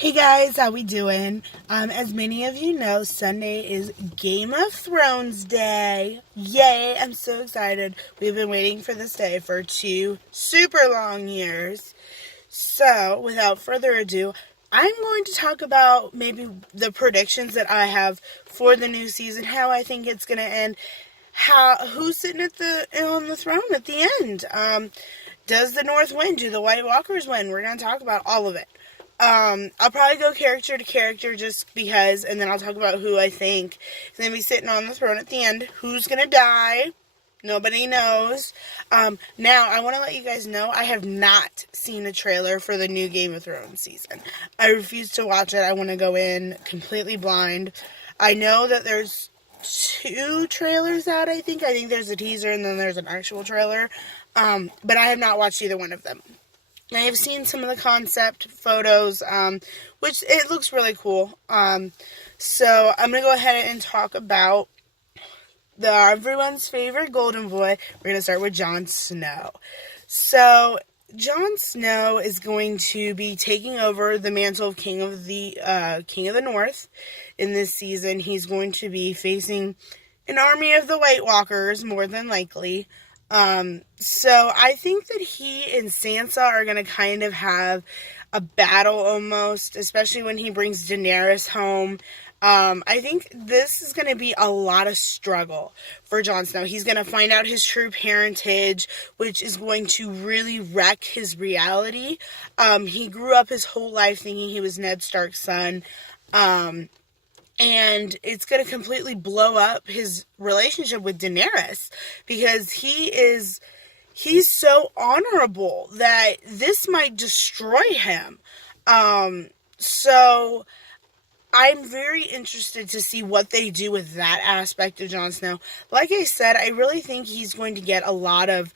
Hey guys, how we doing? As many of you know, Sunday is Game of Thrones Day. Yay, I'm so excited. We've been waiting for this day for 2 super long years. So, without further ado, I'm going to talk about maybe the predictions that I have for the new season, how I think it's going to end, who's sitting on the throne at the end. Does the North win? Do the White Walkers win? We're going to talk about all of it. I'll probably go character to character just because, and then I'll talk about who I think is going to be sitting on the throne at the end. Who's going to die? Nobody knows. Now, I want to let you guys know I have not seen a trailer for the new Game of Thrones season. I refuse to watch it. I want to go in completely blind. I know that there's 2 trailers out, I think. I think there's a teaser and then there's an actual trailer. But I have not watched either one of them. I have seen some of the concept photos, which it looks really cool. So I'm going to go ahead and talk about everyone's favorite golden boy. We're going to start with Jon Snow. So Jon Snow is going to be taking over the mantle of King of the North in this season. He's going to be facing an army of the White Walkers, more than likely. So I think that he and Sansa are going to kind of have a battle almost, especially when he brings Daenerys home. I think this is going to be a lot of struggle for Jon Snow. He's going to find out his true parentage, which is going to really wreck his reality. He grew up his whole life thinking he was Ned Stark's son. And it's going to completely blow up his relationship with Daenerys because he's so honorable that this might destroy him. So I'm very interested to see what they do with that aspect of Jon Snow. Like I said, I really think he's going to get a lot of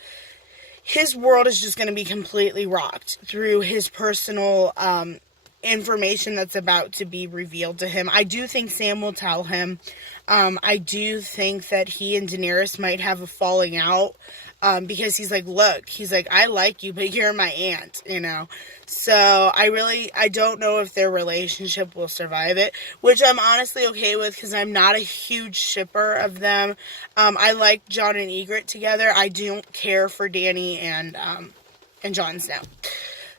his world is just going to be completely rocked through his personal information that's about to be revealed to him. I do think Sam will tell him. I do think that he and Daenerys might have a falling out because he's like, look, I like you, but you're my aunt, you know. So I don't know if their relationship will survive it, which I'm honestly okay with because I'm not a huge shipper of them. I like Jon and Ygritte together. I don't care for Dany and Jon Snow.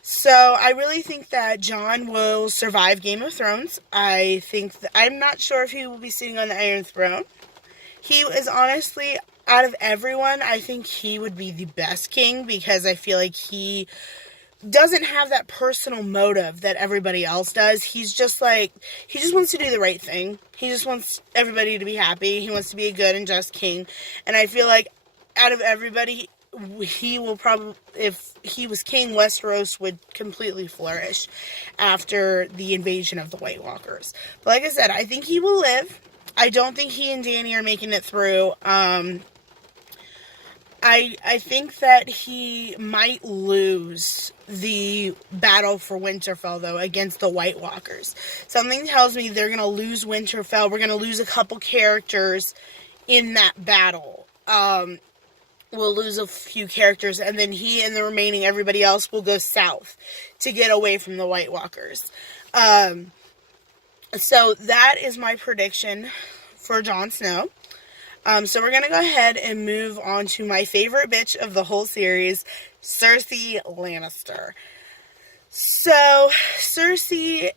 So I really think that Jon will survive Game of Thrones. I'm not sure if he will be sitting on the Iron Throne. He is honestly, out of everyone, I think he would be the best king because I feel like he doesn't have that personal motive that everybody else does. He just wants to do the right thing. He just wants everybody to be happy. He wants to be a good and just king. And I feel like out of everybody, he will probably, if he was king, Westeros would completely flourish after the invasion of the White Walkers. But like I said, I think he will live. I don't think he and Dany are making it through. I think that he might lose the battle for Winterfell, though, against the White Walkers. Something tells me they're going to lose Winterfell. We're going to lose a couple characters in that battle. We'll lose a few characters, and then he and the remaining everybody else will go south to get away from the White Walkers. So that is my prediction for Jon Snow. So we're going to go ahead and move on to my favorite bitch of the whole series, Cersei Lannister. So Cersei,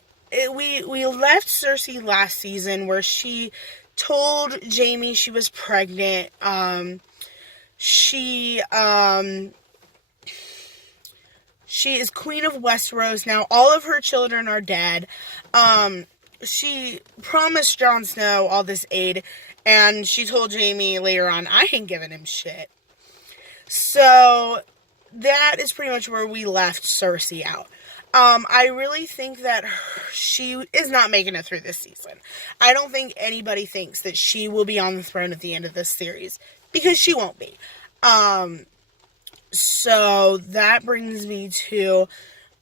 we left Cersei last season where she told Jaime she was pregnant. She is Queen of Westeros now. All of her children are dead. She promised Jon Snow all this aid, and she told Jaime later on, I ain't giving him shit. So that is pretty much where we left Cersei out. I really think that she is not making it through this season. I don't think anybody thinks that she will be on the throne at the end of this series, because she won't be. So that brings me to,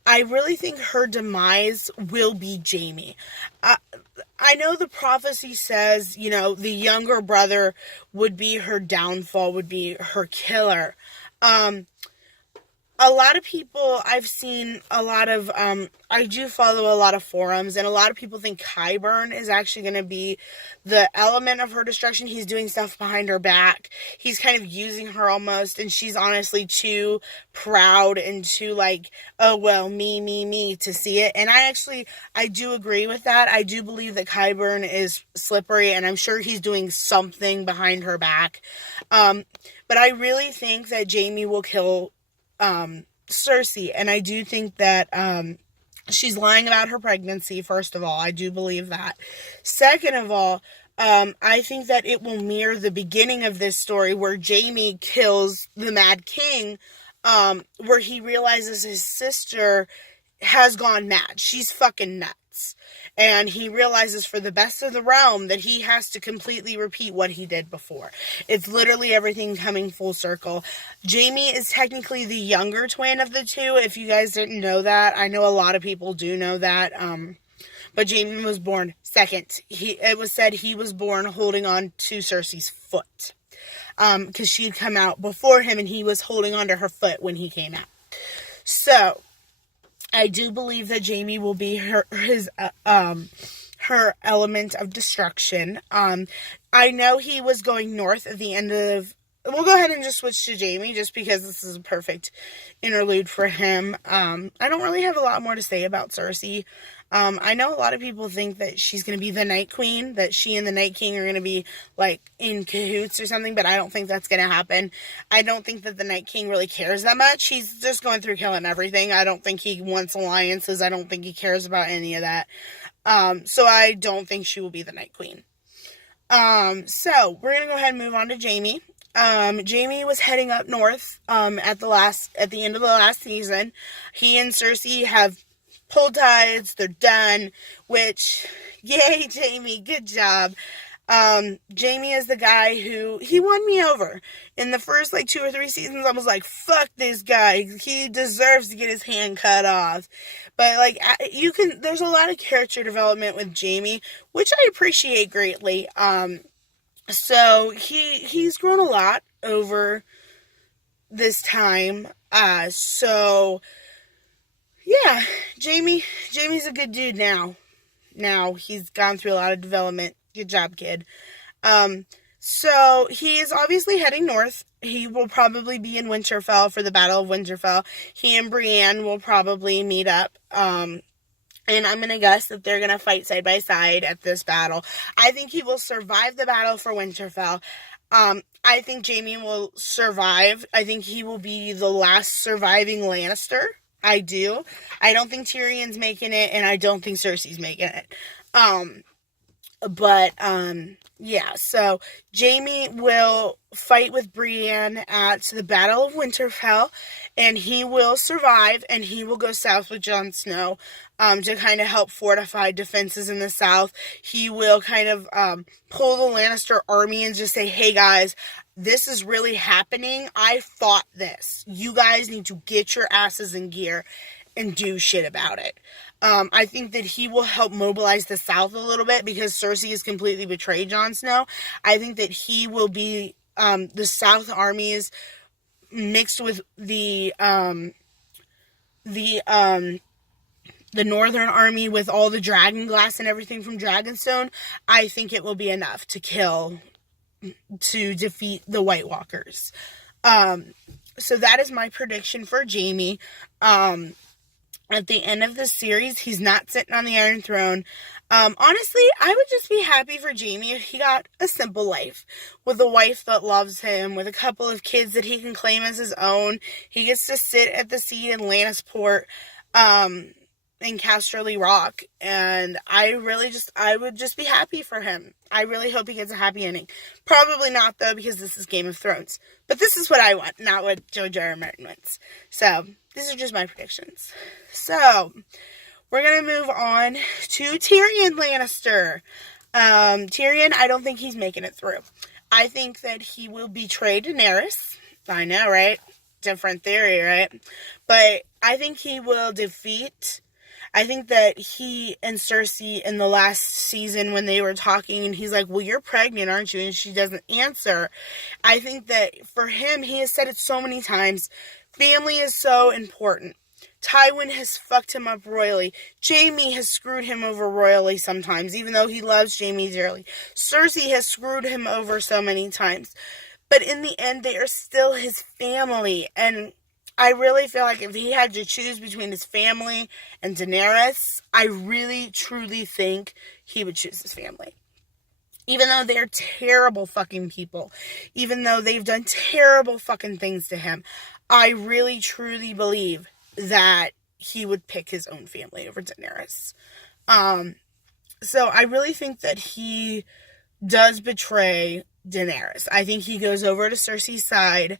I really think her demise will be Jaime. I know the prophecy says, the younger brother would be her downfall, would be her killer. a lot of people, I've seen a lot of, I do follow a lot of forums, and a lot of people think Qyburn is actually going to be the element of her destruction. He's doing stuff behind her back. He's kind of using her almost, and she's honestly too proud and too like, oh, well, me, to see it. And I do agree with that. I do believe that Qyburn is slippery, and I'm sure he's doing something behind her back. But I really think that Jaime will kill Cersei, and I do think that she's lying about her pregnancy. First of all, I do believe that. Second of all, I think that it will mirror the beginning of this story where Jaime kills the Mad King, where he realizes his sister has gone mad. She's fucking nuts. And he realizes for the best of the realm that he has to completely repeat what he did before. It's literally everything coming full circle. Jaime is technically the younger twin of the two, if you guys didn't know that. I know a lot of people do know that. But Jaime was born second. It was said he was born holding on to Cersei's foot. Because she had come out before him and he was holding onto her foot when he came out. So I do believe that Jaime will be her element of destruction. I know he was going north at the end of... We'll go ahead and just switch to Jaime just because this is a perfect interlude for him. I don't really have a lot more to say about Cersei. I know a lot of people think that she's going to be the Night Queen, that she and the Night King are going to be, like, in cahoots or something, but I don't think that's going to happen. I don't think that the Night King really cares that much. He's just going through killing everything. I don't think he wants alliances. I don't think he cares about any of that. So I don't think she will be the Night Queen. So we're going to go ahead and move on to Jaime. Jaime was heading up north, at the end of the last season. He and Cersei have pulled tides, they're done, which, yay, Jaime, good job. Jaime is the guy who, he won me over. In the first, 2 or 3 seasons, I was like, fuck this guy, he deserves to get his hand cut off. But, there's a lot of character development with Jaime, which I appreciate greatly. So, he's grown a lot over this time, yeah, Jaime's a good dude now. Now, he's gone through a lot of development. Good job, kid. So, he is obviously heading north. He will probably be in Winterfell for the Battle of Winterfell. He and Brienne will probably meet up. And I'm going to guess that they're going to fight side by side at this battle. I think he will survive the battle for Winterfell. I think Jaime will survive. I think he will be the last surviving Lannister. I do. I don't think Tyrion's making it, and I don't think Cersei's making it. Yeah, so Jaime will fight with Brienne at the Battle of Winterfell, and he will survive, and he will go south with Jon Snow, to kind of help fortify defenses in the south. He will kind of, pull the Lannister army and just say, hey guys, this is really happening. I fought this. You guys need to get your asses in gear and do shit about it. I think that he will help mobilize the South a little bit because Cersei has completely betrayed Jon Snow. I think that he will be, the South armies mixed with the Northern army with all the dragon glass and everything from Dragonstone. I think it will be enough to defeat the White Walkers. So that is my prediction for Jaime. At the end of the series, he's not sitting on the Iron Throne. Honestly, I would just be happy for Jaime if he got a simple life with a wife that loves him, with a couple of kids that he can claim as his own. He gets to sit at the sea in Lannisport, in Casterly Rock, and I would just be happy for him. I really hope he gets a happy ending. Probably not, though, because this is Game of Thrones. But this is what I want, not what George R. R. Martin wants. So, these are just my predictions. So, we're going to move on to Tyrion Lannister. Tyrion, I don't think he's making it through. I think that he will betray Daenerys. I know, right? Different theory, right? But I think he will defeat... I think that he and Cersei in the last season when they were talking and he's like, well, you're pregnant, aren't you? And she doesn't answer. I think that for him, he has said it so many times, Family is so important. Tywin has fucked him up royally. Jaime has screwed him over royally sometimes, even though he loves Jaime dearly. Cersei has screwed him over so many times. But in the end, they are still his family. And I really feel like if he had to choose between his family and Daenerys, I really, truly think he would choose his family. Even though they're terrible fucking people. Even though they've done terrible fucking things to him. I really, truly believe that he would pick his own family over Daenerys. So I really think that he does betray Daenerys. I think he goes over to Cersei's side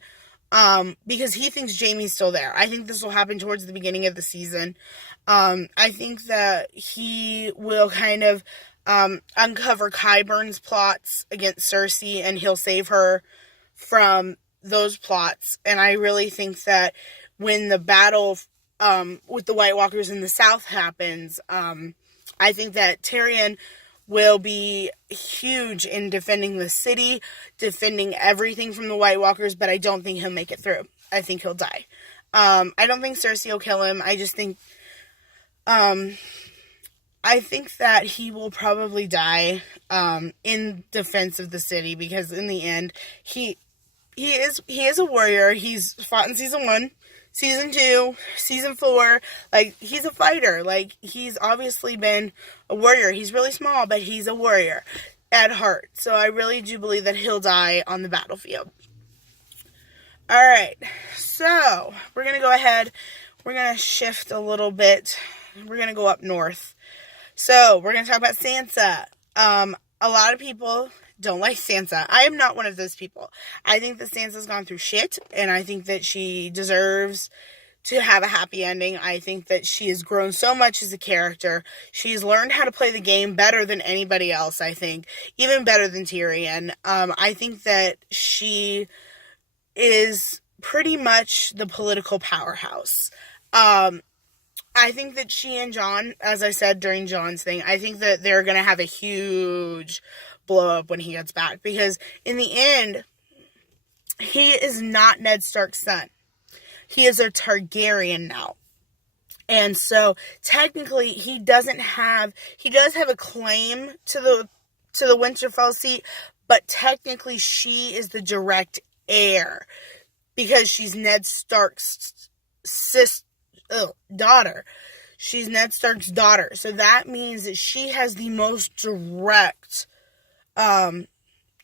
because he thinks Jaime's still there. I think this will happen towards the beginning of the season. I think that he will kind of uncover Qyburn's plots against Cersei, and he'll save her from those plots. And I really think that when the battle with the White Walkers in the South happens, I think that Tyrion will be huge in defending the city, defending everything from the White Walkers, but I don't think he'll make it through. I think he'll die. I don't think Cersei will kill him. I just think, I think that he will probably die, in defense of the city, because in the end, he is a warrior. He's fought in season 1, season 2, season 4, like, he's a fighter. Like, he's obviously been a warrior. He's really small, but he's a warrior at heart. So I really do believe that he'll die on the battlefield. Alright, so, we're going to go ahead. We're going to shift a little bit. We're going to go up north. So, we're going to talk about Sansa. A lot of people don't like Sansa. I am not one of those people. I think that Sansa's gone through shit, and I think that she deserves to have a happy ending. I think that she has grown so much as a character. She's learned how to play the game better than anybody else, I think. Even better than Tyrion. I think that she is pretty much the political powerhouse. I think that she and Jon, as I said during Jon's thing, I think that they're going to have a huge blow up when he gets back. Because in the end, he is not Ned Stark's son. He is a Targaryen now. And so, technically, he does have a claim to the Winterfell seat, but technically she is the direct heir. Because she's Ned Stark's daughter. She's Ned Stark's daughter. So that means that she has the most direct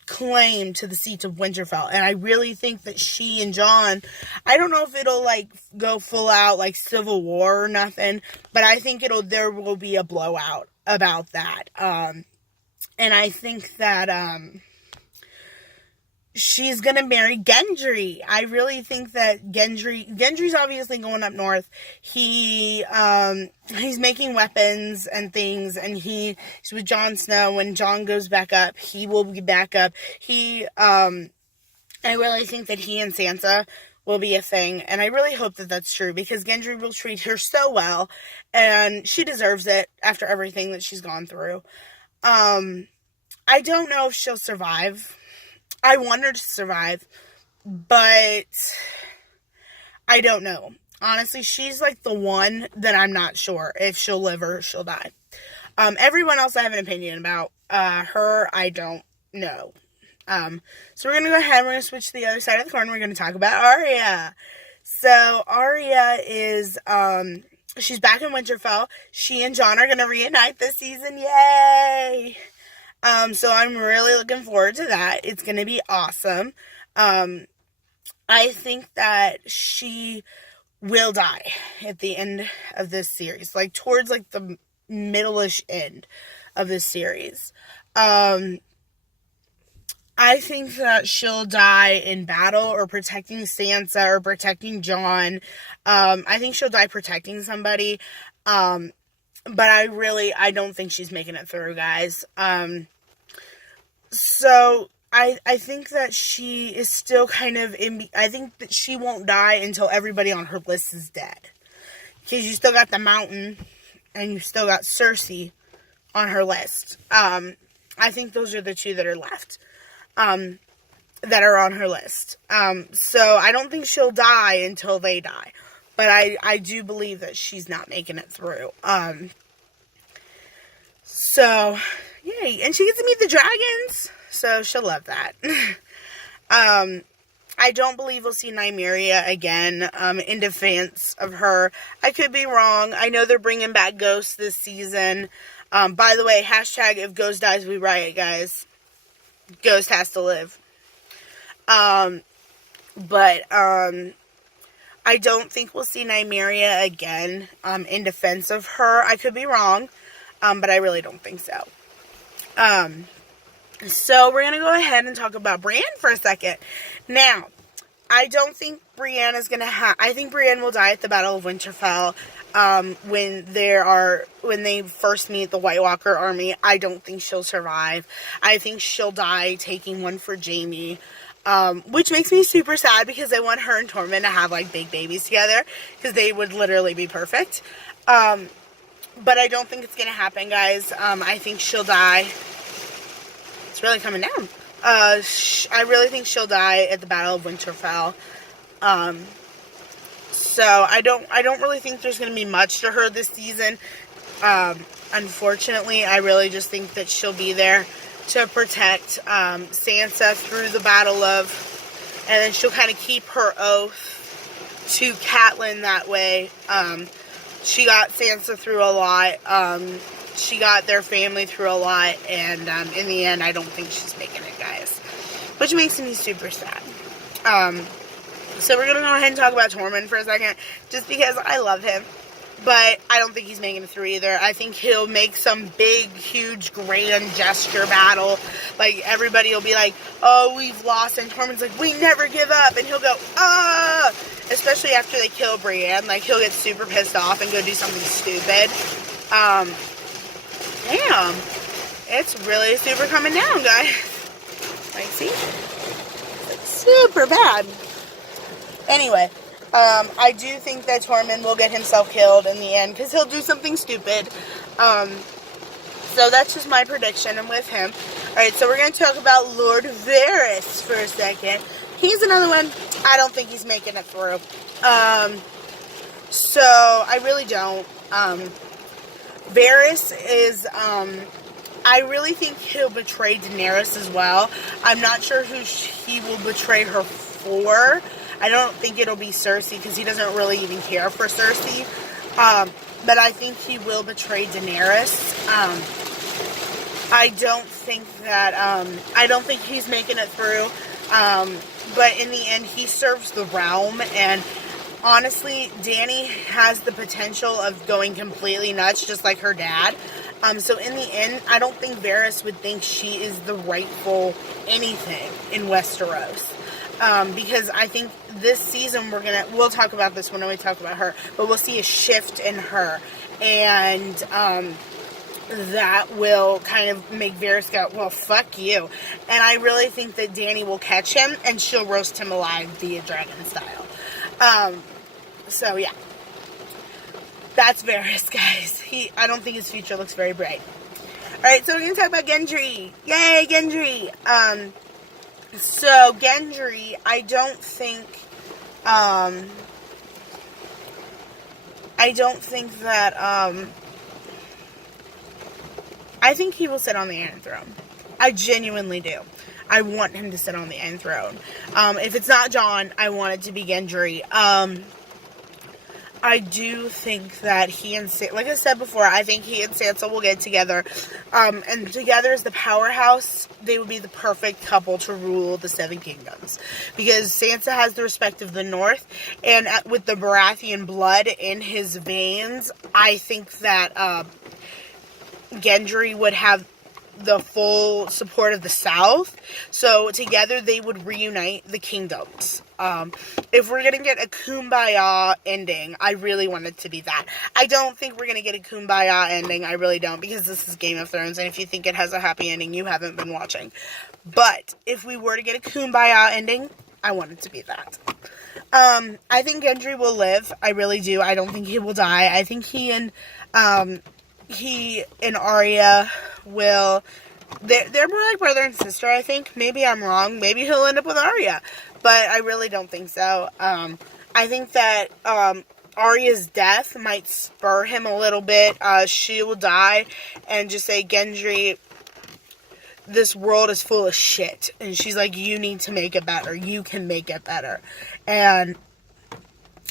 claim to the seat of Winterfell. And I really think that she and Jon, I don't know if it'll like go full out like civil war or nothing, but I think there will be a blowout about that. And I think that she's gonna marry Gendry. I really think that Gendry's obviously going up north. He's making weapons and things, and he's with Jon Snow. When Jon goes back up, he will be back up. I really think that he and Sansa will be a thing, and I really hope that that's true, because Gendry will treat her so well, and she deserves it after everything that she's gone through. I don't know if she'll survive. I want her to survive, but I don't know. Honestly, she's like the one that I'm not sure if she'll live or she'll die. Everyone else I have an opinion about. Her, I don't know. So we're going to go ahead and we're going to switch to the other side of the coin. We're going to talk about Arya. So Arya is, she's back in Winterfell. She and Jon are going to reunite this season. Yay! So I'm really looking forward to that. It's going to be awesome. I think that she will die at the end of this series. Like, towards, like, the middle-ish end of this series. I think that she'll die in battle or protecting Sansa or protecting Jon. I think she'll die protecting somebody. But I don't think she's making it through, guys. So, I think that she is still kind of I think that she won't die until everybody on her list is dead. Because you still got the Mountain, and you still got Cersei on her list. I think those are the two that are left. that are on her list. So I don't think she'll die until they die. But I do believe that she's not making it through. So, yay. And she gets to meet the dragons. So she'll love that. I don't believe we'll see Nymeria again, in defense of her. I could be wrong. I know they're bringing back Ghost this season. By the way, hashtag if Ghost dies, we riot, guys. Ghost has to live. But I don't think we'll see Nymeria again, in defense of her. I could be wrong, but I really don't think so. So we're going to go ahead and talk about Brienne for a second. Now, I don't think Brienne is going to I think Brienne will die at the Battle of Winterfell, when they first meet the White Walker army. I don't think she'll survive. I think she'll die taking one for Jaime, which makes me super sad because I want her and Tormund to have, like, big babies together, because they would literally be perfect. But I don't think it's going to happen, guys. I think she'll die. It's really coming down. I really think she'll die at the Battle of Winterfell. So I don't really think there's going to be much to her this season. Unfortunately, I really just think that she'll be there to protect Sansa through the Battle of, and then she'll kind of keep her oath to Catelyn that way. She got Sansa through a lot. She got their family through a lot, and in the end, I don't think she's making it, guys. Which makes me super sad. So we're going to go ahead and talk about Tormund for a second, just because I love him. But I don't think he's making it through either. I think he'll make some big, huge, grand gesture battle. Like, everybody will be like, oh, we've lost. And Tormund's like, we never give up. And he'll go, ah! Especially after they kill Brienne. Like, he'll get super pissed off and go do something stupid. Damn. It's really super coming down, guys. Like, see? It's super bad. Anyway, I do think that Tormund will get himself killed in the end, because he'll do something stupid. So that's just my prediction, and with him. Alright, so we're going to talk about Lord Varys for a second. He's another one. I don't think he's making it through. So, I really don't. Varys is, I really think he'll betray Daenerys as well. I'm not sure who he will betray her for. I don't think it'll be Cersei, because he doesn't really even care for Cersei. But I think he will betray Daenerys. I don't think he's making it through. But in the end, he serves the realm, and honestly, Dany has the potential of going completely nuts, just like her dad. So in the end, I don't think Varys would think she is the rightful anything in Westeros. Because I think this season we'll talk about this when we talk about her, but we'll see a shift in her. And, that will kind of make Varys go, well, fuck you. And I really think that Dany will catch him, and she'll roast him alive via dragon style. So, yeah. That's Varys, guys. I don't think his future looks very bright. Alright, so we're going to talk about Gendry. Yay, Gendry! So, Gendry, I don't think that, I think he will sit on the Iron Throne. I genuinely do. I want him to sit on the Iron Throne. If it's not Jon, I want it to be Gendry. I do think that he and like I said before, I think he and Sansa will get together. And together as the powerhouse, they would be the perfect couple to rule the Seven Kingdoms. Because Sansa has the respect of the North, and with the Baratheon blood in his veins, I think that Gendry would have the full support of the South. So together they would reunite the kingdoms. If we're going to get a kumbaya ending, I really want it to be that. I don't think we're going to get a kumbaya ending. I really don't, because this is Game of Thrones, and if you think it has a happy ending, you haven't been watching. But if we were to get a kumbaya ending, I want it to be that. I think Gendry will live. I really do. I don't think he will die. I think he and Arya will they're more like brother and sister, I think. Maybe I'm wrong. Maybe he'll end up with Arya. But I really don't think so. I think that Arya's death might spur him a little bit. She will die and just say, Gendry, this world is full of shit. And she's like, you need to make it better. You can make it better. And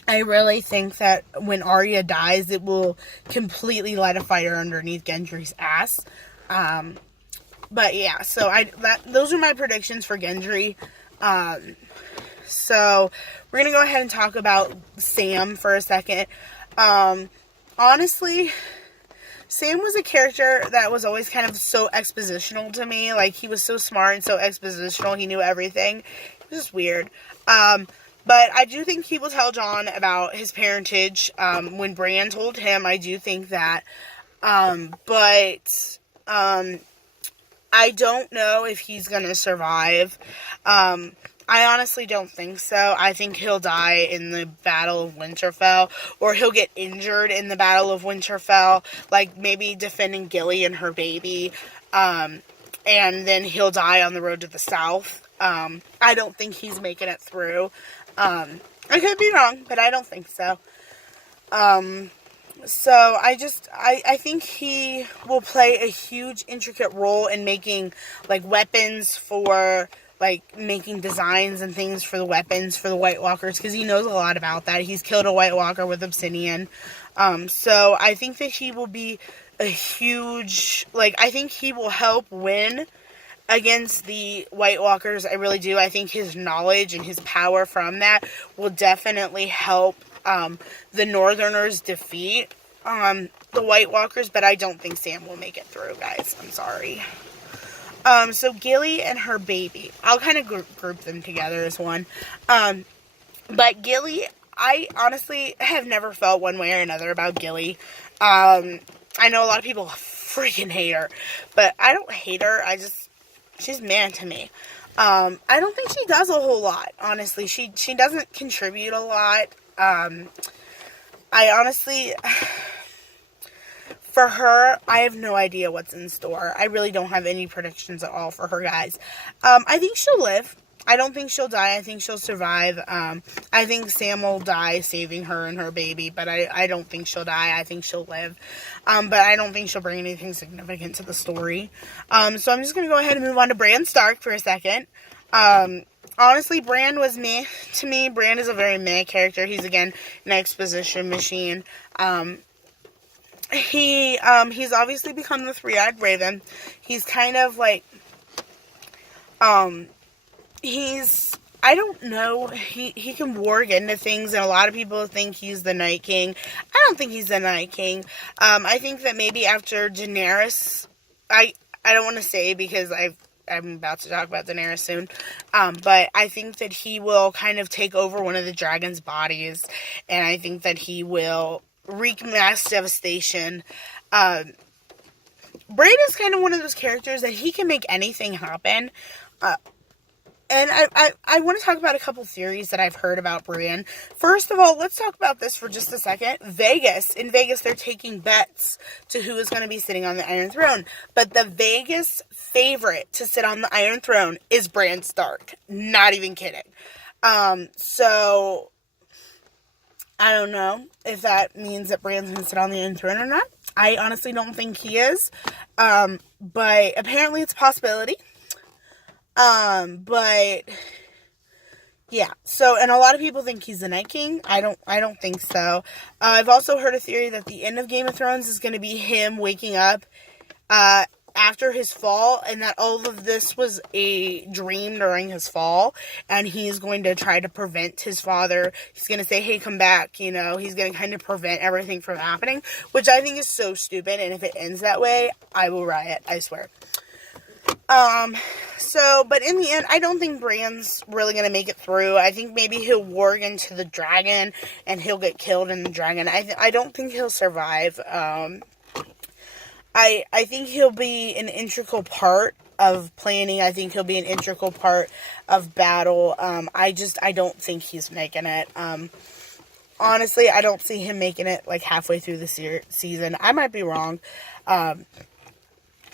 I really think that when Arya dies, it will completely light a fire underneath Gendry's ass. But yeah, so those are my predictions for Gendry. So we're going to go ahead and talk about Sam for a second. Honestly, Sam was a character that was always kind of so expositional to me. Like, he was so smart and so expositional. He knew everything. It was just weird. But I do think he will tell Jon about his parentage. When Bran told him, I do think that. But I don't know if he's going to survive. I honestly don't think so. I think he'll die in the Battle of Winterfell, or he'll get injured in the Battle of Winterfell, like maybe defending Gilly and her baby, and then he'll die on the road to the south. I don't think he's making it through. I could be wrong, but I don't think so. So I think he will play a huge, intricate role in making, like, weapons for, like, making designs and things for the weapons for the White Walkers, because he knows a lot about that. He's killed a White Walker with obsidian. So I think that he will be a huge, like, I think he will help win against the White Walkers. I really do. I think his knowledge and his power from that will definitely help the Northerners defeat the White Walkers, but I don't think Sam will make it through, guys. I'm sorry. So Gilly and her baby. I'll kind of group them together as one. But Gilly, I honestly have never felt one way or another about Gilly. I know a lot of people freaking hate her, but I don't hate her. She's man to me. I don't think she does a whole lot, honestly. She doesn't contribute a lot. I honestly, for her, I have no idea what's in store. I really don't have any predictions at all for her, guys. I think she'll live. I don't think she'll die. I think she'll survive. I think Sam will die saving her and her baby, but I don't think she'll die. I think she'll live. But I don't think she'll bring anything significant to the story. So I'm just going to go ahead and move on to Bran Stark for a second. Honestly, Bran was meh to me. Bran is a very meh character. He's, again, an exposition machine. He's obviously become the Three-Eyed Raven. He's kind of like, I don't know, he can warg into things, and a lot of people think he's the Night King. I don't think he's the Night King. I think that maybe after Daenerys, I don't want to say because I'm about to talk about Daenerys soon, but I think that he will kind of take over one of the dragon's bodies, and I think that he will wreak mass devastation. Bran is kind of one of those characters that he can make anything happen. And I want to talk about a couple theories that I've heard about Bran. First of all, let's talk about this for just a second. In Vegas, they're taking bets to who is going to be sitting on the Iron Throne. But the Vegas favorite to sit on the Iron Throne is Bran Stark. Not even kidding. So I don't know if that means that Bran's going to sit on the Iron Throne or not. I honestly don't think he is. But apparently it's a possibility. But yeah, so, and a lot of people think he's the Night King. I don't think so. I've also heard a theory that the end of Game of Thrones is going to be him waking up, after his fall, and that all of this was a dream during his fall, and he's going to try to prevent his father. He's going to say, hey, come back, he's going to kind of prevent everything from happening, which I think is so stupid, and if it ends that way, I will riot, I swear. But in the end, I don't think Bran's really going to make it through. I think maybe he'll warg into the dragon, and he'll get killed in the dragon. I don't think he'll survive. I think he'll be an integral part of planning. I think he'll be an integral part of battle. I don't think he's making it. Honestly, I don't see him making it, like, halfway through the season. I might be wrong.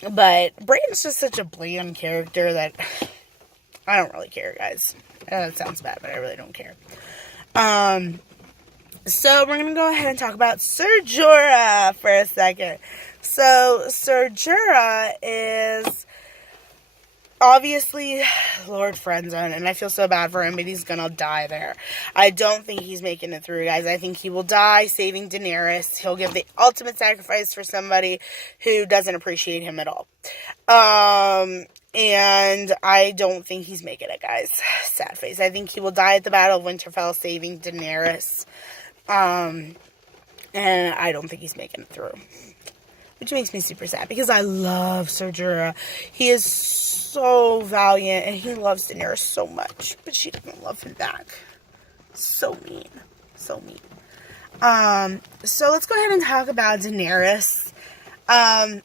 But Brandon's just such a bland character that I don't really care, guys. I know that sounds bad, but I really don't care. So we're going to go ahead and talk about Ser Jorah for a second. So Ser Jorah is obviously Lord Friendzone, and I feel so bad for him, but he's gonna die there. I don't think he's making it through, guys. I think he will die saving Daenerys. He'll give the ultimate sacrifice for somebody who doesn't appreciate him at all. And I don't think he's making it, guys. Sad face. I think he will die at the Battle of Winterfell saving Daenerys. And I don't think he's making it through. Which makes me super sad, because I love Ser Jorah. He is so valiant, and he loves Daenerys so much, but she doesn't love him back. So mean. So mean. So let's go ahead and talk about Daenerys. I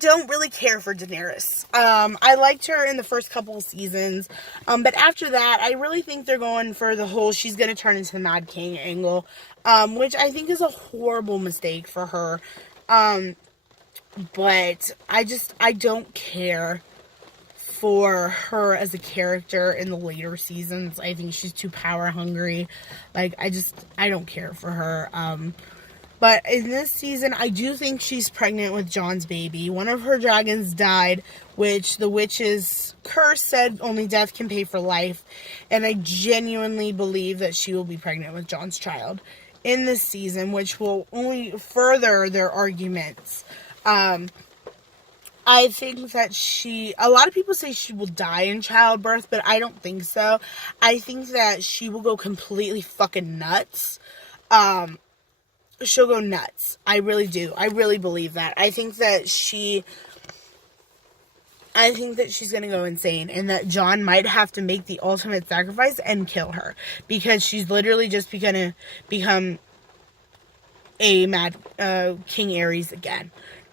don't really care for Daenerys. I liked her in the first couple of seasons, but after that, I really think they're going for the whole she's gonna turn into the Mad King angle, which I think is a horrible mistake for her. But I don't care for her as a character in the later seasons. I think she's too power hungry. Like, I don't care for her. But in this season, I do think she's pregnant with Jon's baby. One of her dragons died, which the witch's curse said only death can pay for life. And I genuinely believe that she will be pregnant with Jon's child in this season, which will only further their arguments. I think that a lot of people say she will die in childbirth, but I don't think so. I think that she will go completely fucking nuts. She'll go nuts. I really do. I really believe that. I think that she's gonna go insane, and that Jon might have to make the ultimate sacrifice and kill her, because she's literally just gonna become a mad King Aerys again.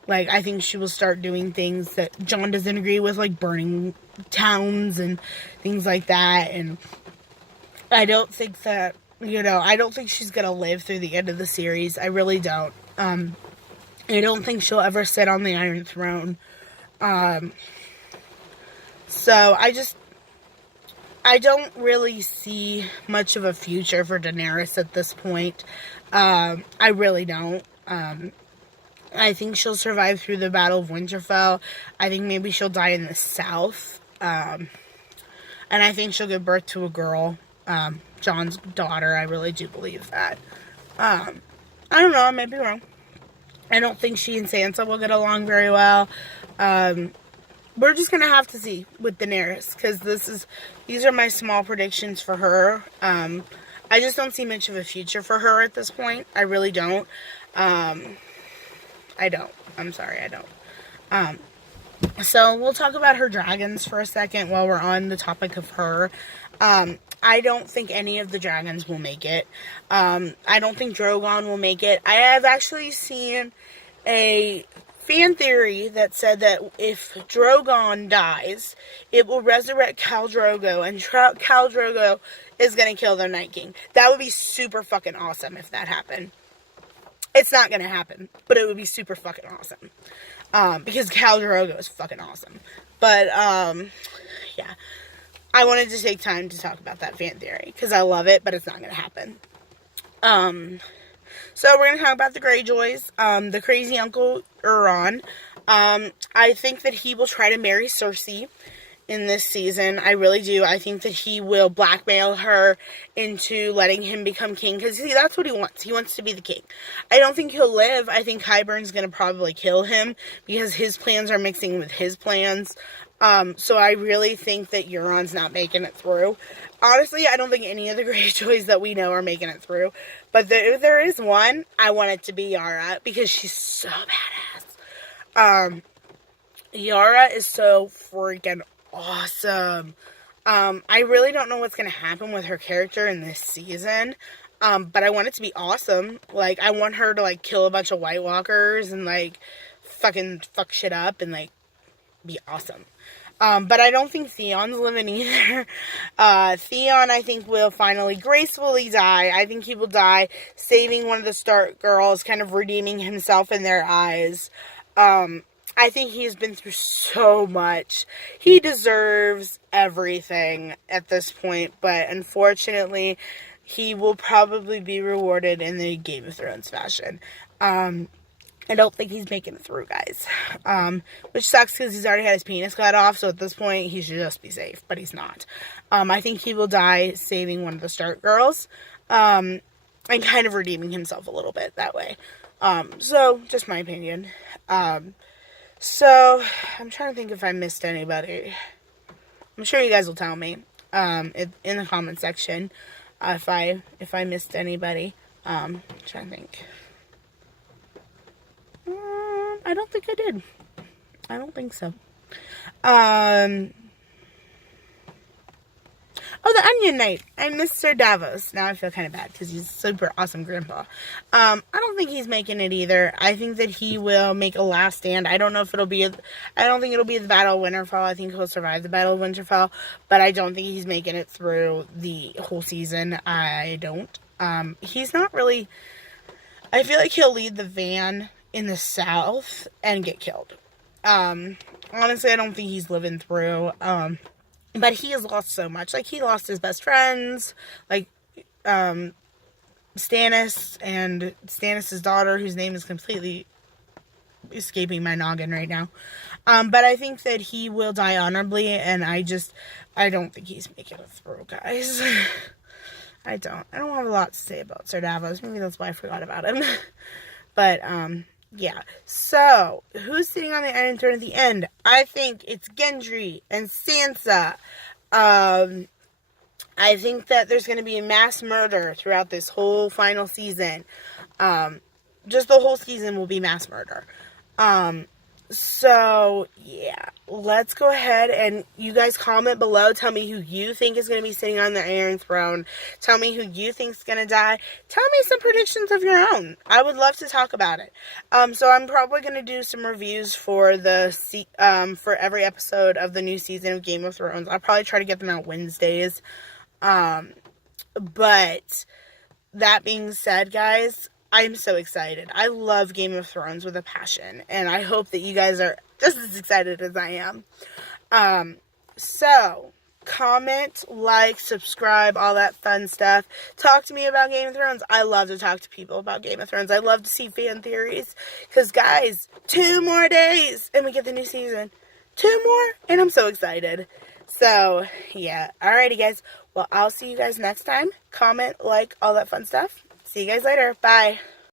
Like, I think she will start doing things that Jon doesn't agree with, like burning towns and things like that. And I don't think that, I don't think she's going to live through the end of the series. I really don't. I don't think she'll ever sit on the Iron Throne. So I don't really see much of a future for Daenerys at this point. I really don't. I think she'll survive through the Battle of Winterfell. I think maybe she'll die in the south. And I think she'll give birth to a girl, Jon's daughter. I really do believe that. I don't know, I may be wrong. I don't think she and Sansa will get along very well. We're just gonna have to see with Daenerys, because these are my small predictions for her. I just don't see much of a future for her at this point. I really don't. I don't. I'm sorry, I don't. So we'll talk about her dragons for a second while we're on the topic of her. I don't think any of the dragons will make it. I don't think Drogon will make it. I have actually seen a fan theory that said that if Drogon dies, it will resurrect Khal Drogo, and Khal Drogo is going to kill the Night King. That would be super fucking awesome if that happened. It's not going to happen, but it would be super fucking awesome. Because Khal Drogo is fucking awesome. But, yeah. I wanted to take time to talk about that fan theory, because I love it, but it's not going to happen. So we're going to talk about the Greyjoys. The crazy Uncle Euron. I think that he will try to marry Cersei in this season. I really do. I think that he will blackmail her into letting him become king, because that's what he wants. He wants to be the king. I don't think he'll live. I think Qyburn's going to probably kill him, because his plans are mixing with his plans. So I really think that Euron's not making it through. Honestly, I don't think any of the Greyjoys that we know are making it through. But if there is one, I want it to be Yara, because she's so badass. Yara is so freaking awesome. I really don't know what's going to happen with her character in this season. But I want it to be awesome. Like, I want her to, like, kill a bunch of White Walkers and, like, fucking fuck shit up and, like, be awesome. But I don't think Theon's living either. Theon, I think, will finally gracefully die. I think he will die saving one of the Stark girls, kind of redeeming himself in their eyes. I think he's been through so much. He deserves everything at this point, but unfortunately, he will probably be rewarded in the Game of Thrones fashion. I don't think he's making it through, guys. Which sucks because he's already had his penis cut off, so at this point, he should just be safe, but he's not. I think he will die saving one of the Stark girls, and kind of redeeming himself a little bit that way. So, just my opinion. So, I'm trying to think if I missed anybody. I'm sure you guys will tell me, in the comment section, if I missed anybody. I'm trying to think. I don't think I did. I don't think so. Oh, the Onion Knight. I missed Sir Davos. Now I feel kind of bad because he's a super awesome grandpa. I don't think he's making it either. I think that he will make a last stand. I don't know if it'll be I don't think it'll be the Battle of Winterfell. I think he'll survive the Battle of Winterfell, but I don't think he's making it through the whole season. I don't. He's not really... I feel like he'll lead the van in the south and get killed. Honestly, I don't think he's living through. But he has lost so much. Like, he lost his best friends, like, Stannis and Stannis' daughter, whose name is completely escaping my noggin right now. But I think that he will die honorably, and I don't think he's making it through, guys. I don't have a lot to say about Sir Davos. Maybe that's why I forgot about him. But, yeah. So, who's sitting on the Iron Throne at the end? I think it's Gendry and Sansa. I think that there's going to be a mass murder throughout this whole final season. Just the whole season will be mass murder. So, yeah. Let's go ahead and you guys comment below. Tell me who you think is going to be sitting on the Iron Throne. Tell me who you think is going to die. Tell me some predictions of your own. I would love to talk about it. So I'm probably going to do some reviews for for every episode of the new season of Game of Thrones. I'll probably try to get them out Wednesdays. But that being said, guys, I'm so excited. I love Game of Thrones with a passion, and I hope that you guys are just as excited as I am. So, comment, like, subscribe, all that fun stuff. Talk to me about Game of Thrones. I love to talk to people about Game of Thrones. I love to see fan theories, because, guys, 2 more days, and we get the new season. 2 more, and I'm so excited. So, yeah. Alrighty, guys. Well, I'll see you guys next time. Comment, like, all that fun stuff. See you guys later. Bye.